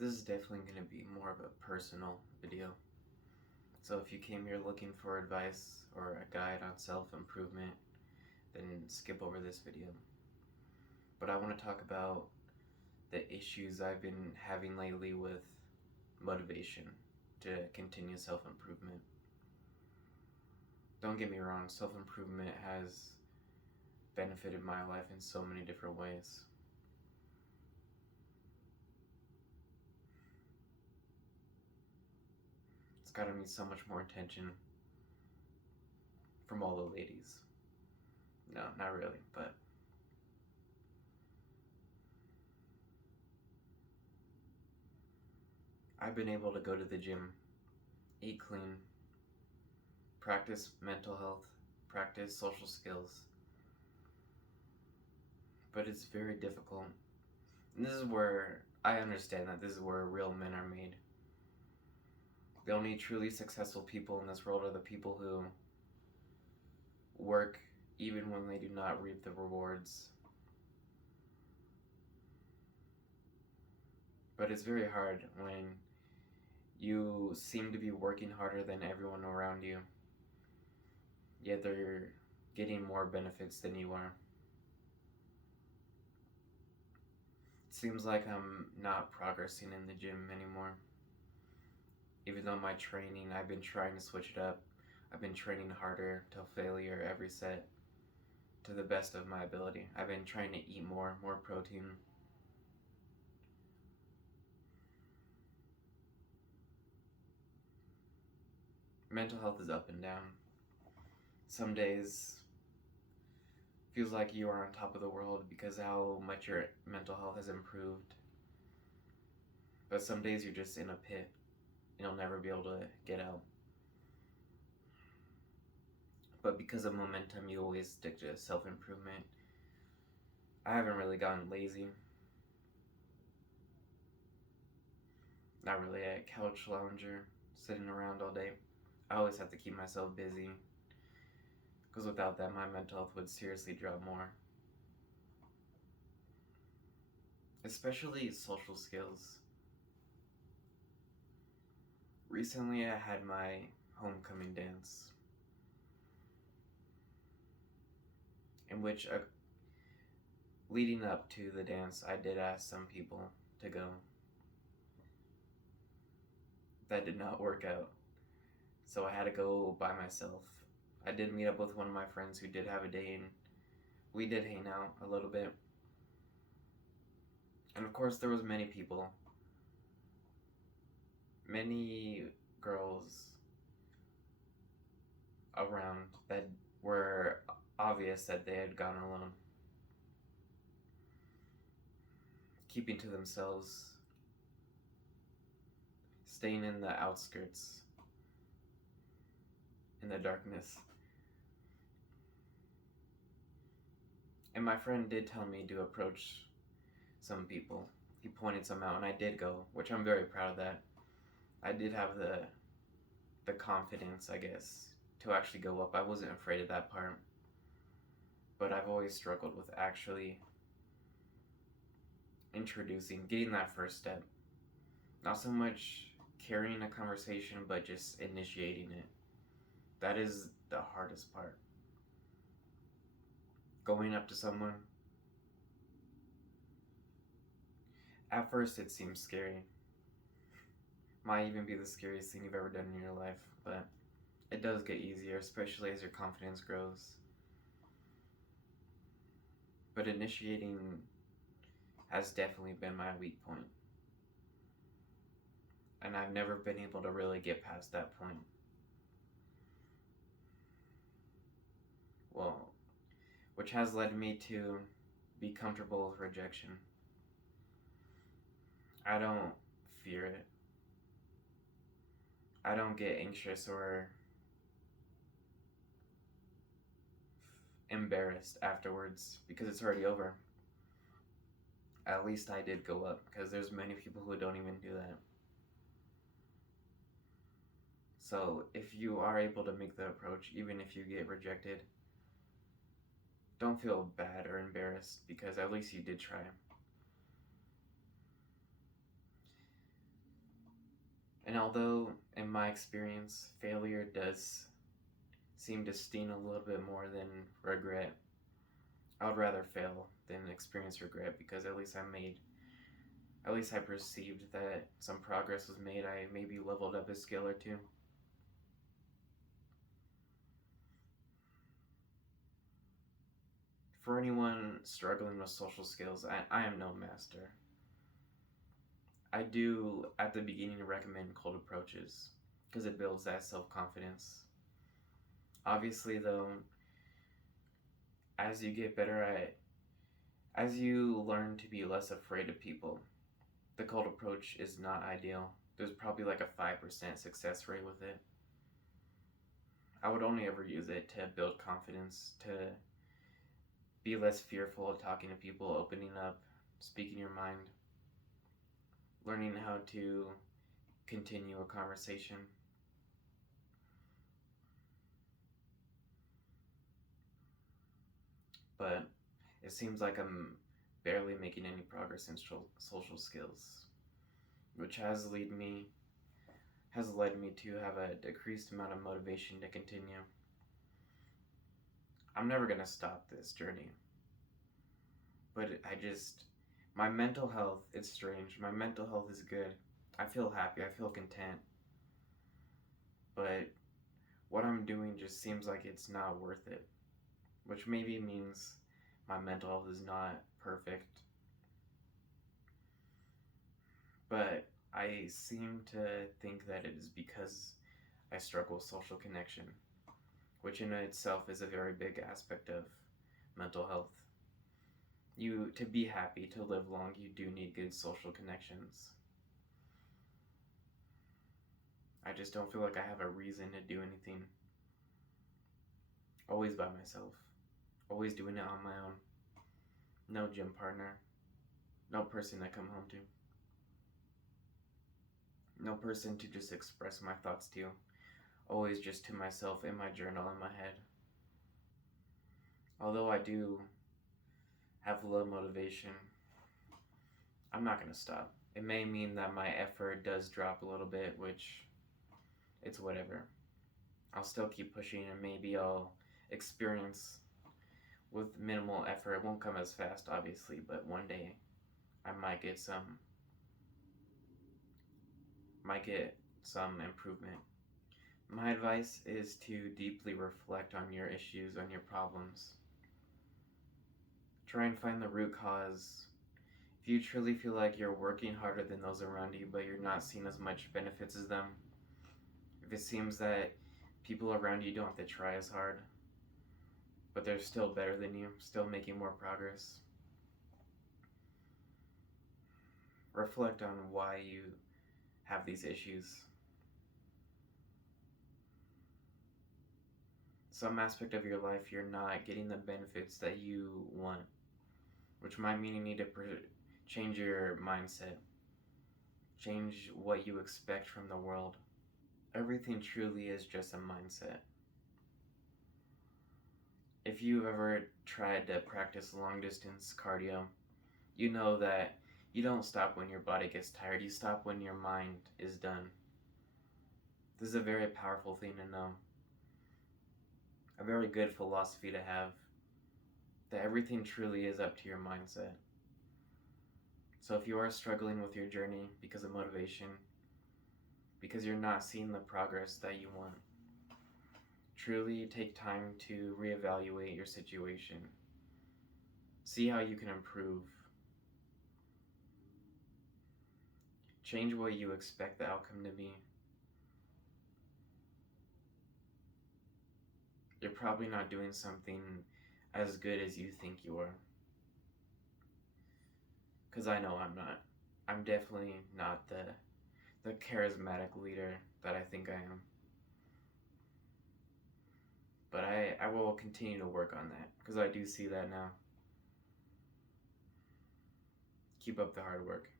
This is definitely going to be more of a personal video. So if you came here looking for advice or a guide on self-improvement, then skip over this video. But I want to talk about the issues I've been having lately with motivation to continue self-improvement. Don't get me wrong, self-improvement has benefited my life in so many different ways. It's gotten me so much more attention from all the ladies. No, not really, but I've been able to go to the gym, eat clean, practice mental health, practice social skills, but it's very difficult. And this is where I understand that this is where real men are made. The only truly successful people in this world are the people who work even when they do not reap the rewards. But it's very hard when you seem to be working harder than everyone around you, yet they're getting more benefits than you are. It seems like I'm not progressing in the gym anymore. Even though my training, I've been trying to switch it up. I've been training harder till failure every set to the best of my ability. I've been trying to eat more protein. Mental health is up and down. Some days feels like you are on top of the world because how much your mental health has improved. But some days you're just in a pit. You'll never be able to get out. But because of momentum, you always stick to self-improvement. I haven't really gotten lazy. Not really a couch lounger, sitting around all day. I always have to keep myself busy, because without that, my mental health would seriously drop more. Especially social skills. Recently, I had my homecoming dance, in which, leading up to the dance, I did ask some people to go. That did not work out, so I had to go by myself. I did meet up with one of my friends who did have a day, and we did hang out a little bit. And of course, there was many people, many girls around that were obvious that they had gone alone, keeping to themselves, staying in the outskirts, in the darkness. And my friend did tell me to approach some people. He pointed some out, and I did go, which I'm very proud of that. I did have the confidence, I guess, to actually go up. I wasn't afraid of that part. But I've always struggled with actually getting that first step. Not so much carrying a conversation, but just initiating it. That is the hardest part. Going up to someone. At first, it seems scary. Might even be the scariest thing you've ever done in your life, but it does get easier, especially as your confidence grows. But initiating has definitely been my weak point. And I've never been able to really get past that point. Well, which has led me to be comfortable with rejection. I don't fear it. I don't get anxious or embarrassed afterwards because it's already over. At least I did go up, because there's many people who don't even do that. So if you are able to make the approach, even if you get rejected, don't feel bad or embarrassed, because at least you did try. And although, in my experience, failure does seem to sting a little bit more than regret, I would rather fail than experience regret, because at least I perceived that some progress was made. I maybe leveled up a skill or two. For anyone struggling with social skills, I am no master. I do, at the beginning, recommend cold approaches because it builds that self confidence. Obviously, though, as you get better at, as you learn to be less afraid of people, the cold approach is not ideal. There's probably like a 5% success rate with it. I would only ever use it to build confidence, to be less fearful of talking to people, opening up, speaking your mind, learning how to continue a conversation. But it seems like I'm barely making any progress in social skills, which has led me to have a decreased amount of motivation to continue. I'm never gonna stop this journey, but my mental health, it's strange. My mental health is good. I feel happy. I feel content. But what I'm doing just seems like it's not worth it, which maybe means my mental health is not perfect. But I seem to think that it is because I struggle with social connection, which in itself is a very big aspect of mental health. To be happy, to live long, you do need good social connections. I just don't feel like I have a reason to do anything. Always by myself. Always doing it on my own. No gym partner. No person to come home to. No person to just express my thoughts to. Always just to myself in my journal in my head. Although I do have low motivation, I'm not going to stop. It may mean that my effort does drop a little bit, which it's whatever. I'll still keep pushing, and maybe I'll experience with minimal effort. It won't come as fast, obviously, but one day I might get some improvement. My advice is to deeply reflect on your issues, on your problems. Try and find the root cause. If you truly feel like you're working harder than those around you, but you're not seeing as much benefits as them, if it seems that people around you don't have to try as hard, but they're still better than you, still making more progress, reflect on why you have these issues. Some aspect of your life you're not getting the benefits that you want, which might mean you need to change your mindset, change what you expect from the world. Everything truly is just a mindset. If you've ever tried to practice long distance cardio, you know that you don't stop when your body gets tired, you stop when your mind is done. This is a very powerful thing to know. A very good philosophy to have, that everything truly is up to your mindset. So if you are struggling with your journey because of motivation, because you're not seeing the progress that you want, truly take time to reevaluate your situation. See how you can improve. Change what you expect the outcome to be. You're probably not doing something as good as you think you are. Because I know I'm not. I'm definitely not the charismatic leader that I think I am. But I will continue to work on that, because I do see that now. Keep up the hard work.